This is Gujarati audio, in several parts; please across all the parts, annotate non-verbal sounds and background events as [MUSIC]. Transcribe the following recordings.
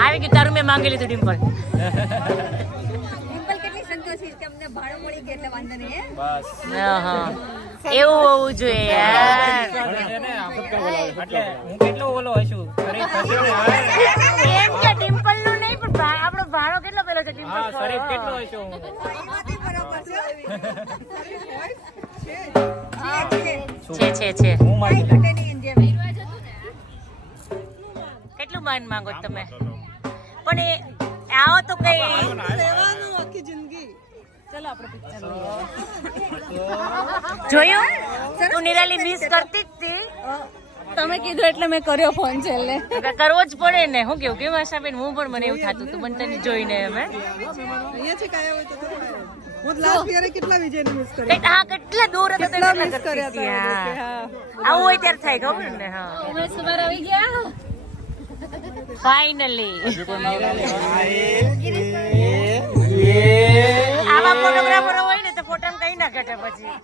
આવી ગયો તારું મેં માંગી લીધું ડિમ્પલ ડિમ્પલ કેટલી સંતોષી કે અમને ભાડું મળી ગયા એટલે વાંધો નહીં હે? હા એવું હોવું જોઈએ હું કેટલો ઓલો હશું. એમ કે ડિમ્પલનું નહીં પણ આપણો ભાડો કેટલો પેલો છે ડિમ્પલ શરીફ કેટલો હશું? છે. છે છે હું મારી માન માંગો તમે? પણ એ આવો તો કઈ જોયું? તું નિરાલી મિસ કરતી જ હતી. તમે કીધું એટલે મેં કર્યો ફોન છેલ્લે. કરવો જ પડે ને. હું કેવું કેવું આશાબેન? હું પણ મને એવું થતું હતું મને તને જોઈને અમે કેટલા દૂર હતા. આવું હોય ત્યારે થાય ખબર ને હા. ઉમેશ આવી ગયા? ફાઇનલી આવા ફોટોગ્રાફરો હોય ને તો ફોટા કઈ ના ઘટે પછી.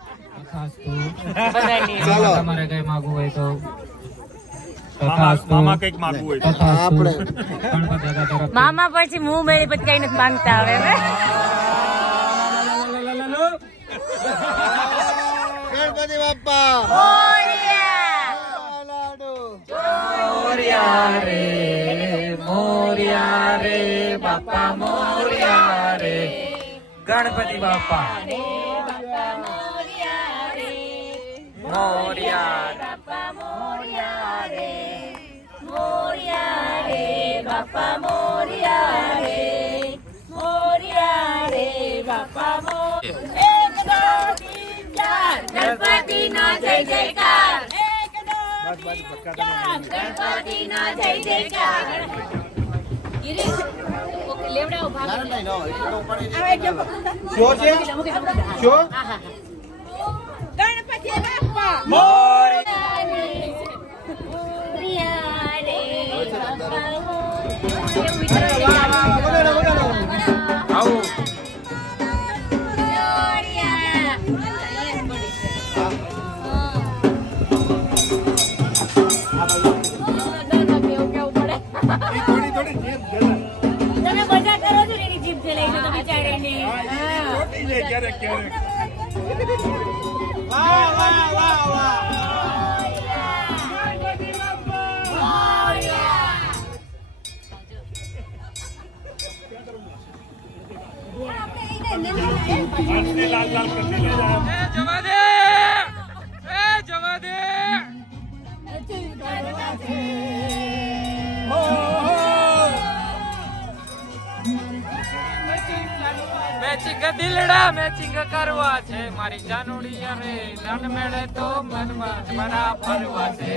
બધાની. તમારે કઈ માગવું હોય તો. મામા પછી હું હોય પછી કઈ નથી માંગતા હવે. ગણપતિ બાપા મેળી પછી કઈ નથી માંગતા હવે હવે. ગણપતિ બાપ્પા મોરયા! લાડુ મોર્યા રે મોર્યા રે બાપા મોર્યા રે ગણપતિ બાપા મોર્યા ગણપતિનો જય જયકાર ગણપતિનો જય જયકાર ગિરીશ, ઓકે, લેવડાવો ભાગ. ગણપતિ બાપ્પા મોરયા રે બાપા. મેચિંગ દિલડા મેચિંગ કરવા છે. મારી જાનુડી અરે નન મેળે તો મનમાં બરા ફરવા છે.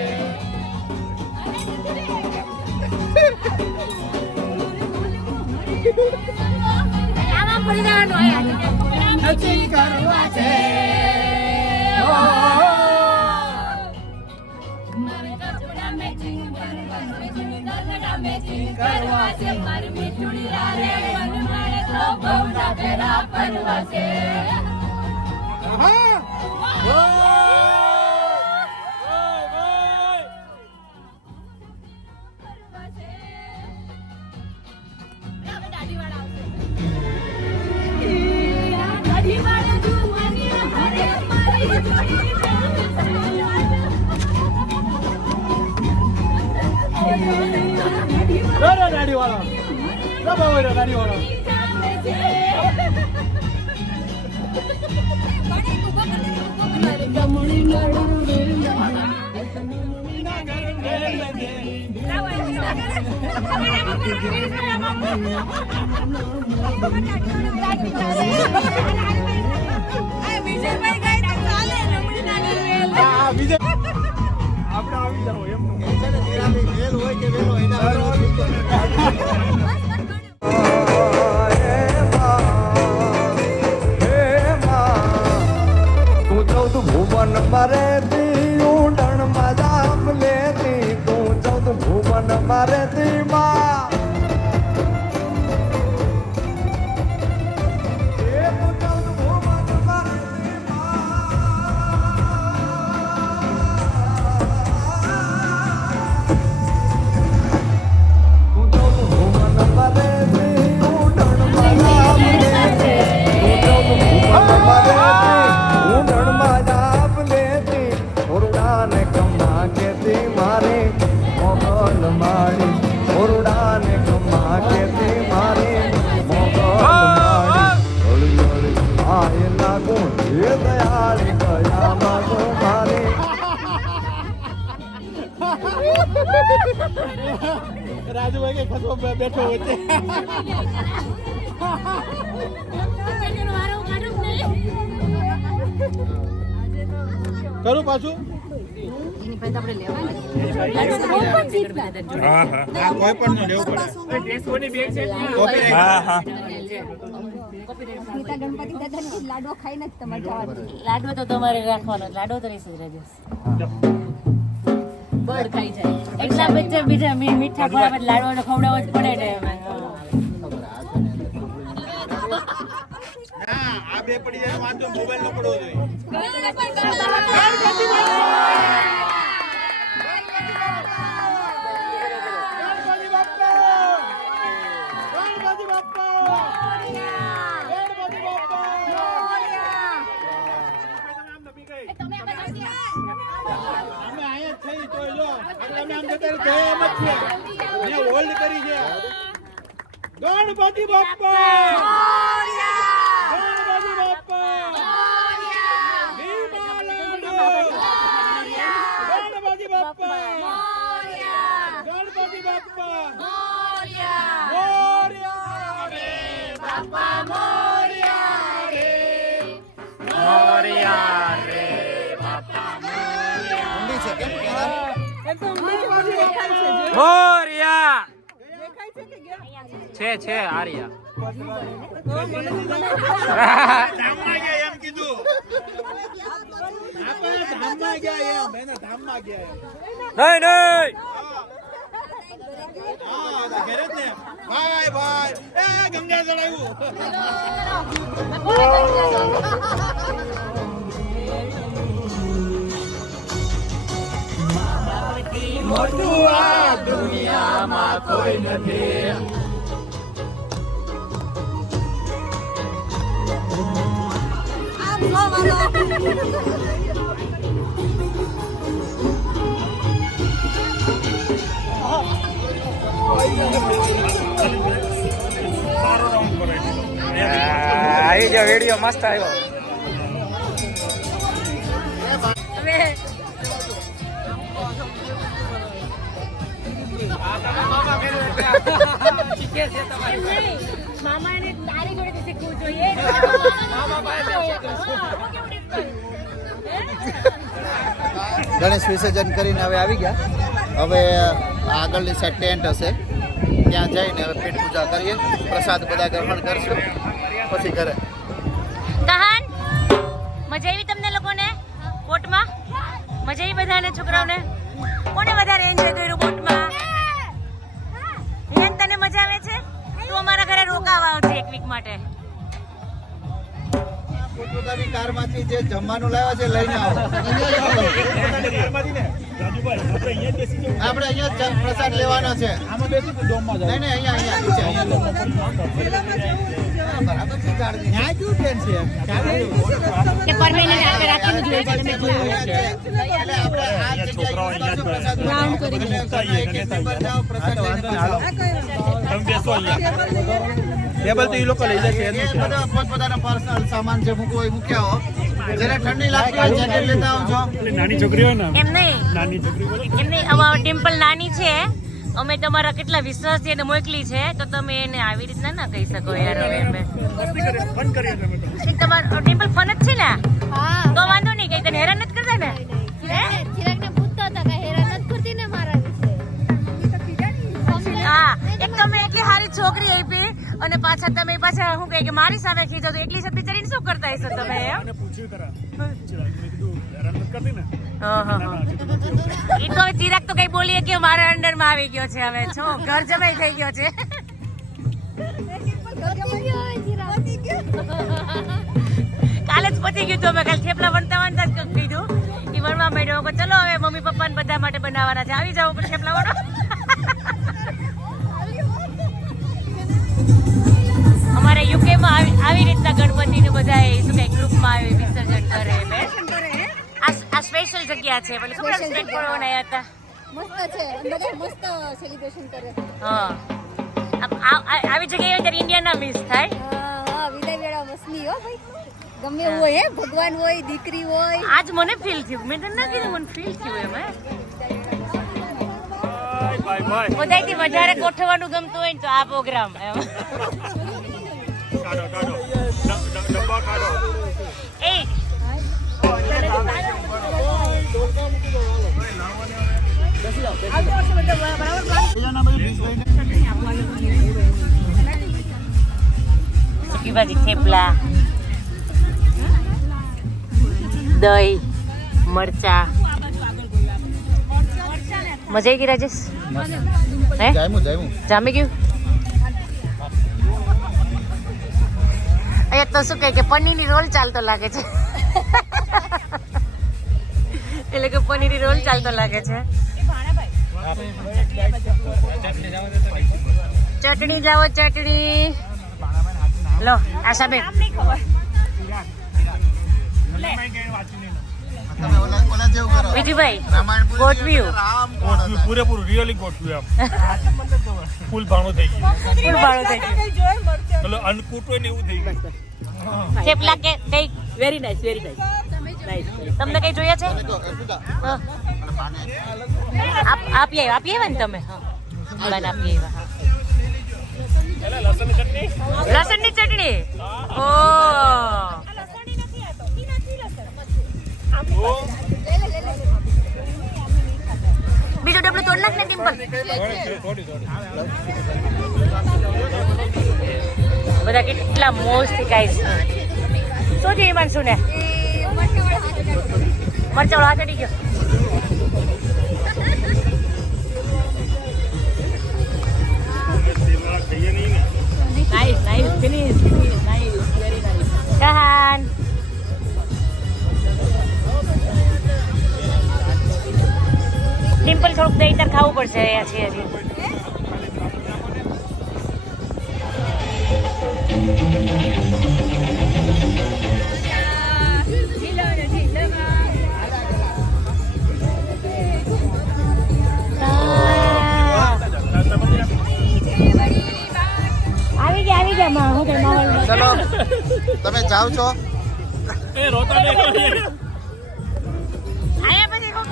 આમાં પડી જવાનું આપણે આવી જાવ એમનું. વેલ હોય કે વેલો એના ફસવો બેઠો વચ્ચે કરું પાછું? કોઈ પણ લેવું પડે. હા હા. ગીતા ગણપતિ દાદાની લાડવો ખાઈને જ તમારે જવાનું. લાડવો તો તમારે રાખવાનો લાડવો તો રહેશે જ રાજેશ. બળ ખાઈ જાય. એટલા બધા બીજા મી- મીઠા આપણે લાડવાનો ખવડાવવો જ પડે ને. આ બે પડી જાય વાંધો મોબાઈલ નો પડવો જોઈએ અમે આમ જતા રહી જય એમ જ છે. મેં હોલ્ડ કરી ગણપતિ બાપ્પા! એના છે ગયા એમ નહીં નહીં ગંગા ચડાવ્યું મોટું આ દુનિયામાં કોઈ નથી. આવી ગયો વીડિયો મસ્ત આવ્યો. ગણેશ વિસર્જન કરીને હવે આવી ગયા. હવે આગળની સાઈડ ટેન્ટ હશે. ત્યાં જઈને હવે પેટ પૂજા કરીએ. પ્રસાદ બધા ગ્રહણ કરશું. પછી ઘરે. કહાન? મજા આવી તમને લોકોને? કોટમાં? મજા આવી બધાને, છોકરાઓને? કોને વધારે એન્જોય કર્યું આવે છે? તું અમારા ઘરે રોકાવા આવજે એક વીક માટે. પોતપોતાની કારમાંથી જે જમવાનું લાવ્યા છે લઈને આવો. આપણે અહીંયા પ્રસાદ લેવાનો છે. નહીં નહીં અહીંયા અહીંયા છે. પ્રસાદ ટેબલ તો એ લોકો લઈ જશે એનું છે. બધા પોતપોતાના પર્સનલ સામાન જે મૂકવો એ મૂક્યા હો. જેને ઠંડી લાગતી હોય જેકેટ લેતા આવજો. એટલે નાની છોકરી હોય ને? એમ નહીં. નાની છોકરી એમ નહીં અમારા ડિમ્પલ નાની છે. અમે તમારા કેટલા વિશ્વાસ એને મોકલી છે તો તમે એને આવી રીતના ના કહી શકો યાર હવે અમે ફન કરીએ તમે તમારો ડિમ્પલ ફન જ છે ને? હા. તો વાંધો નહીં કઈ તને હેરાન નથી કરતા ને? ચિરાગને પૂછતો હતો કે હેરાન નથી કરતી ને મારા વિશે. હા એક તમે એટલી સારી છોકરી આપી અને પાછા તમે પાછા શું કહે કે મારી સામે ખીચો તો એટલી સાથે ચડીને શું કરતા હશો તમે એમ? પૂછ્યું કરા ને. ઈ તો ચિરાગ તો કઈ બોલીએ કે મારા અંડરમાં આવી ગયો છે હવે છો ઘર જમાઈ થઈ ગયો છે. કાલે જ પતી ગયું તો અમે કાલે થેપલા વણતા વણતા જ કીધું. ઈ વણવા માંડ્યો ચલો હવે મમ્મી પપ્પા બધા માટે બનાવવાના છે આવી જાવ પછી થેપલા વણો. આવી રીતના ગણપતિને બધા શું કઈ ગ્રુપમાં આવી વિસર્જન કરે બે આ આ સ્પેશિયલ જગ્યા છે પેલું ખબર સ્ટેટ પર બનાવ્યા હતા? મસ્ત છે બધા મસ્ત સેલિબ્રેશન કરે. હા. આવી જગ્યાએ હોય ત્યારે ઇન્ડિયાના મિસ થાય. હા વિદાય વેળા હો ભાઈ. ગમે એવું હોય હે? ભગવાન હોય દીકરી હોય. આજ મને ફીલ થયું. મેં તને ના કીધું મને ફીલ થયું એમ બધાયથી વધારે ગોઠવવાનું ગમતું હોય ને તો આ પ્રોગ્રામ એમ. કાઢો કાઢો. ડ- ડ- ડબ્બા કાઢો. એ. સૂકી ભાજી થેપલા. દહીં મરચા. મજા આવી ગઈ રાજેશ? જામી ગયું? અહીંયા તો શું કહે કે પનીરની રોલ ચાલતો લાગે છે. એટલે કે પનીરની રોલ ચાલતો લાગે છે. ચટણી લાવો ચટણી. લો, આશાબેન. ગોઠવ્યું ગોઠવ્યું પૂરેપૂરું રિયલી ગોઠવ્યું એમ ફૂલ ભાણું થઈ ગયું. ફૂલ ભાડું થઈ ગયું. અન્નકૂટ હોય ને એવું થઈ ગયું. થેપલા કે કઈ વેરી નાઇસ વેરી નાઇસ તમને કઈ જોઈએ છે. આપ આપી આવ્યા આપી આવ્યા ને તમે? હા. આપી આવ્યા લસણની ચટણી? ઓ બીજો ડબલું તોડ નાખ ને ડિમ્પલ થોડી થોડી બધા કેટલા મોસ્ટ ગાઈસ શું થયું હિમાંશુ ને મરચાવાળો હાથ અડી ગયો ખાઈએ નહીં ને nice nice finish finish nice Dimple થોડુંક દહીં તર ખાવું પડશે અહીંયા છીએ હજી આવી ગયા આવી ગયા હું ચલો તમે જાઓ છો. એ રોતા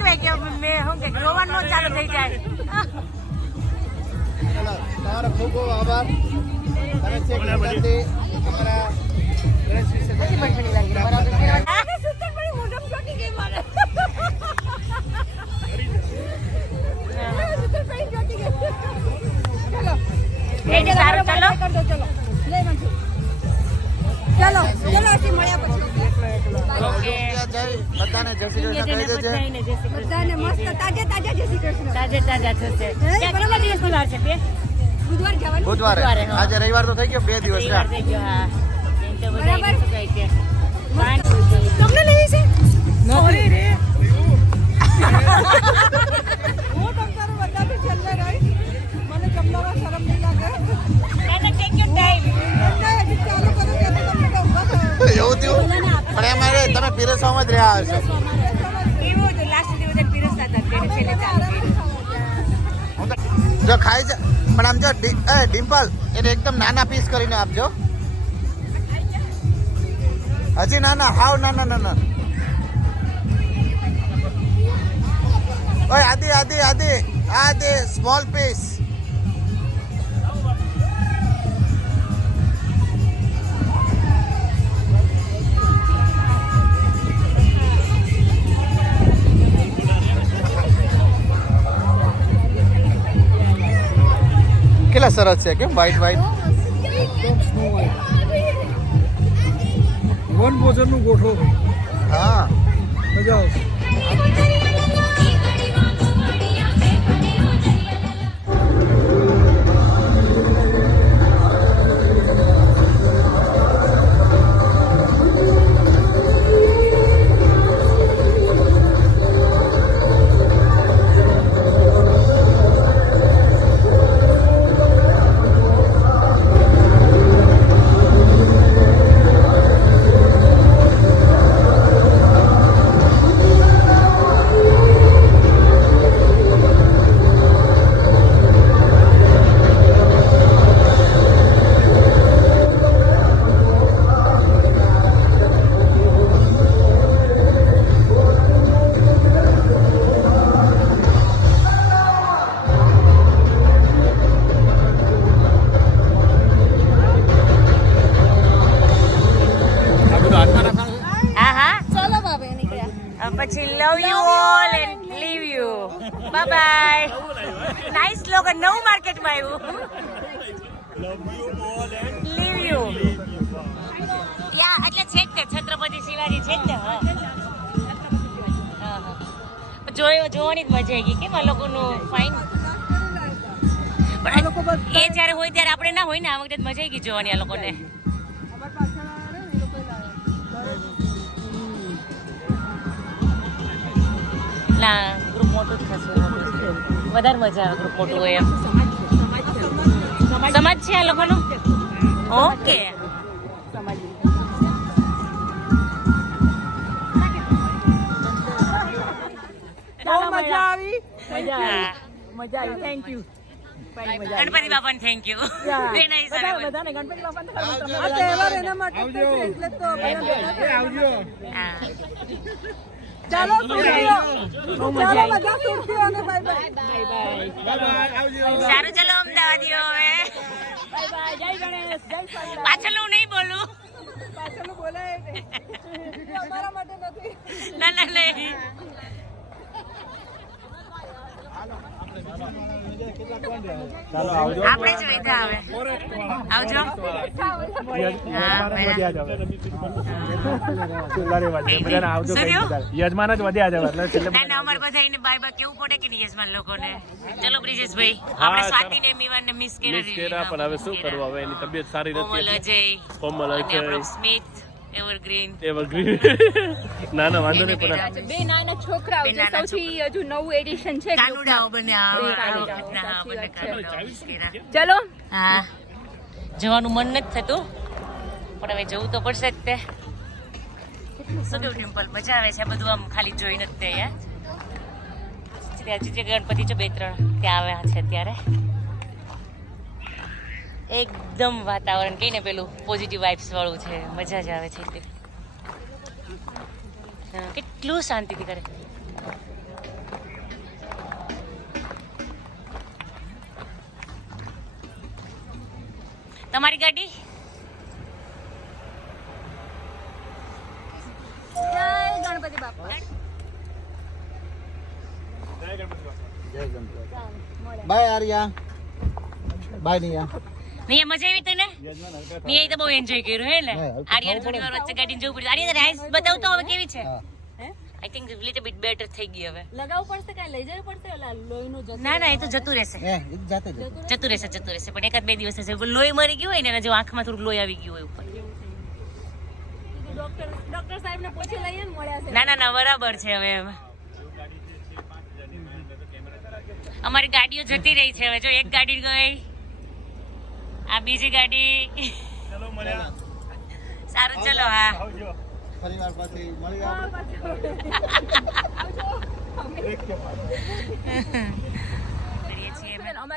પછી શું કહેવાય કે મેં શું કે રોવાનું ચાલુ થઈ જાય ચલો તમારો ખૂબ ખૂબ આભાર તમે ચેક કરવાથી અમારા ગણેશ વિસર્જન એ જ સારું ચાલો ચલો ચલો ચલો ਅਸੀਂ મળ્યા પછી ઓકે જય બધાને જય શ્રી કૃષ્ણ કહી દેજે બધાને જય શ્રી કૃષ્ણ બધાને મસ્ત તાજે તાજા જય શ્રી કૃષ્ણ તાજે તાજા થશે ક્યાં કેટલા દિવસનો વાર છે બે બુધવાર જવાનું બુધવારે બુધવારે, હા. આજે રવિવાર તો થઈ ગયો બે દિવસ રવિવાર રહ્યા થઈ ગયો હા એમ તો બધા બરાબર. શું કહે છે પાંચ તમને લેવી છે નોકરી રે હું તમ તારું બધાથી છેલ્લે રહી મને જમવામાં શરમ નહીં લાગે કાકા ટેક યોર ટાઈમ પણ એમાં તમે પીરસવામાં જ રહ્યા હશો. જો ખાય છે પણ આમ જો ડિમ્પલ એને એકદમ નાના પીસ કરીને આપજો. હજી નાના હાવ નાના નાના ઓય આદિ આદિ આદિ આદિ સ્મોલ પીસ સરસ છે કેમ? વ્હાઈટ વ્હાઈટ વન ભોજનનું ગોઠવો હા. મજા આવશે. માર્કેટમાં આવ્યું. લીવ યુ યા એટલે છે જ તે છત્રપતિ શિવાજી છે જ તે હા. હા, હા. જોયો જોવાની જ મજા આવી ગઈ કેમ આ લોકોનું ફાઇન એ જ્યારે હોય ત્યારે આપણે ના હોય ને આ વખતે મજા આવી ગઈ જોવાની આ લોકોને. ના ગ્રુપ મોટું જ થશે વધારે મજા આવે ગ્રુપ મોટું હોય એમ. સમાજ છે આ લોકોનો? ઓકે. મજા આવી. મજા આવી. થેન્ક યુ ગણપતિ બાપા થેન્ક યુ. એના બધાને ગણપતિ બાપાને આ એના માટે. આવજો. ચાલો સુરતીઓ. ચાલો બધા સુરતીઓને બાય બાય. Bye bye. આવજો સારું ચાલો અમદાવાદીઓ હવે. બાય બાય જય ગણેશ જય પાછળ હું નહીં બોલું. પાછળ બોલાય. નહીં. અમારા માટે નથી. ના ના નહીં ચાલો આવજો આપણે જ લીધા હવે. આવજો. યજમાન જ વધ્યા છે એટલે ના અમારે બધા એને બાય બાય કેવું પડે કે નહીં યજમાન લોકોને? ચલો બ્રિજેશભાઈ આપણે સ્વાતિ ને મીવાન ને મિસ કર્યા પણ હવે શું કરવું? હવે એની તબિયત સારી Komal Ajay Komal Ajay. Smith evergreen evergreen [LAUGHS] ના ના વાંધો નહીં પણ બે નાના છોકરાઓ છે. સૌથી હજુ નવું એડિશન છે કાનુડાઓ બન્યા. ચલો. હા. જવાનું મન નથી થતું. પણ હવે જવું તો પડશે જ તે. શું ટેમ્પલ મજા આવે છે. બધું આમ ખાલી જોઈને જ તે ત્યાં જે ગણપતિ છે બે ત્રણ. ત્યાં આવ્યા છે અત્યારે. એકદમ વાતાવરણ કહીને પેલું પોઝિટિવ વાઇબ્સ વાળું છે. મજા જ આવે છે કેટલું શાંતિથી કરે. તમારી ગાડી? જય ગણપતિ બાપા. બાય આર્યા બાય નિયા નહીં મજા આવી તને? નહીં એ તો બહુ એન્જોય કર્યું હે ને? તો આર્યન થોડી વાર વચ્ચે ગાડીને જવું પડ્યું. આર્યન રાઈસ બતાવતો હવે કેવી છે? હા. I think little bit better થઈ ગઈ હવે. લગાવવું પડશે કાંઈ? લઈ જવું પડશે? ઓલા લોહીનું જતું ના ના એ તો જતું રહેશે. જાતે જ જતું રહેશે જતું રહેશે. પણ એકાદ બે દિવસ હશે. લોહી મરી ગયું હોય ને એના જો આંખમાં થોડું લોહી આવી ગયું હોય ઉપર. ડોક્ટર ડોક્ટર સાહેબને પૂછી લઈએ ને મળ્યા છે. ના ના ના બરાબર છે હવે એમ. અમારી ગાડીઓ જતી રહી છે હવે. જો એક ગાડી ગઈ આ બીજી ગાડી. ચલો મળ્યા. સારું ચલો હા. ફરીવાર પાછી મળી [LAUGHS] કરીએ [LAUGHS]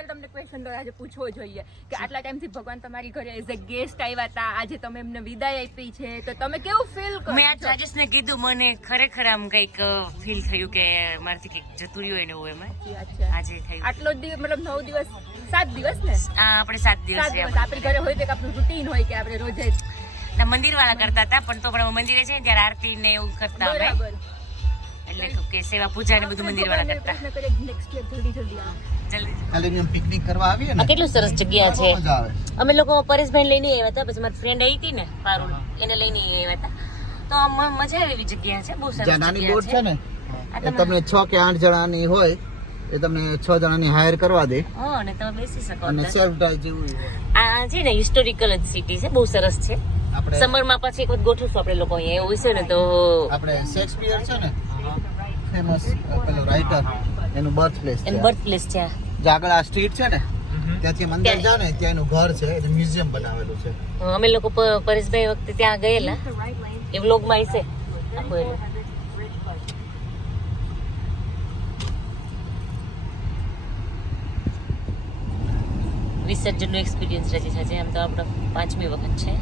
અમારે તમને ક્વેશ્ચન તો આજે પૂછવો જોઈએ કે આટલા ટાઈમથી ભગવાન તમારી ઘરે એઝ અ ગેસ્ટ આવ્યા હતા આજે તમે એમને વિદાય આપી છે તો તમે કેવું ફીલ કરો મેં આજ રાજેશને કીધું મને ખરેખર આમ કંઈક ફીલ થયું કે મારાથી કંઈક જતું રહ્યું એને એવું એમાં. આજે થયું. આટલો દિવસ મતલબ નવ દિવસ સાત દિવસ ને? આપણે સાત દિવસ આપણી ઘરે હોય તો આપણું રૂટીન હોય કે આપણે રોજે મંદિર વાળા કરતા હતા પણ તો પણ મંદિરે છે ત્યારે આરતી ને એવું કરતા હોય બરાબર. એટલે કે સેવા પૂજા ને બધું મંદિર વાળા કરતા. પિકનિક કરવા આવીએ ને કેટલું સરસ જગ્યા છે. બહુ મજા આવે. અમે લોકો પરેશભાઈ લઈને આવ્યા હતા પછી મારી ફ્રેન્ડ આવી હતી ને પારુલ એને લઈને આવ્યા હતા. તો આમ મજા આવે એવી જગ્યા છે બહુ સરસ નાની બોટ છે. ને તમને છ કે આઠ જણાની હોય એ તમને છ જણાની હાયર કરવા દે. હા અને તમે બેસી શકો અને. સેલ્ફ ડ્રાઈવ જેવું આ છે ને હિસ્ટોરિકલ જ સિટી છે બહુ સરસ છે. આપણે સમરમાં પછી એક વખત ગોઠવશું આપણે લોકો અહીંયા એવું છે ને તો આપણે શેક્સપિયર છે ને ફેમસ પેલો રાઇટર એનું બર્થ પ્લેસ એનું બર્થ પ્લેસ છે. જે આગળ આ સ્ટ્રીટ છે ને ત્યાંથી મંદિર જાઓ ને ત્યાં એનું ઘર છે એટલે મ્યુઝિયમ બનાવેલું છે. અમે લોકો પરેશભાઈ વખતે ત્યાં ગયેલા. એ વ્લોગમાં હશે. આખું એનું. વિસર્જનનો એક્સપિરિયન્સ રહે છે આમ તો આપણો પાંચમી વખત છે.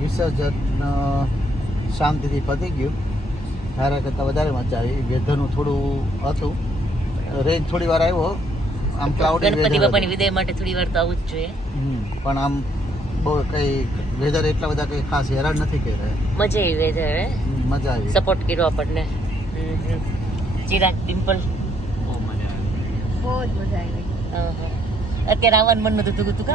વિસર્જન શાંતિથી પતી ગયું. ધારા કરતાં વધારે મજા આવી. વેધરનું થોડું હતું. રેન્જ થોડી વાર આવ્યો. આમ ક્લાઉડ ગણપતિ બાપાની વિદાય માટે થોડી વાર તો આવું જ જોઈએ. પણ આમ બહુ કઈ વેધર એટલા બધા કઈ ખાસ હેરાન નથી કર્યા. મજા આવી વેધર હમ, મજા આવી. સપોર્ટ કર્યો આપણને. ચિરાગ ડિમ્પલ બહુ જ મજા આવી. અત્યારે આવવાનું મન નતું તું તું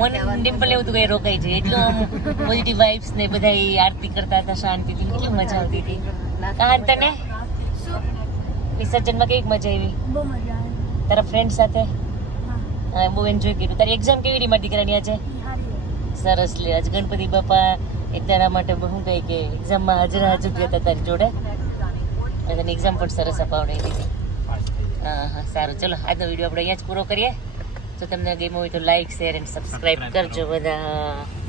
મને ડિમ્પલ એવું તું કઈ રોકાઈ જાય. એટલું આમ પોઝિટિવ વાઇબ્સ ને બધા આરતી કરતા હતા શાંતિથી. કેટલી મજા આવતી હતી. કાહન તને? વિસર્જનમાં કેવી મજા આવી? બહુ મજા આવે. તારા ફ્રેન્ડ સાથે? હા. બહુ એન્જોય કર્યું. તારી એક્ઝામ કેવી રીતે મારી દીકરાની આજે? સરસ લે. આજ ગણપતિ બાપા એ તારા માટે બહુ કહે કે એક્ઝામમાં હાજર હાજર થયા હતા તારી જોડે. અને તને એક્ઝામ પણ સરસ અપાવડાવી દીધી. હા હા સારું. ચલો આજનો વીડિયો આપણે અહીંયા જ પૂરો કરીએ. જો તમને ગેમ હોય તો લાઈક શેર એન્ડ સબસ્ક્રાઈબ કરજો બધા.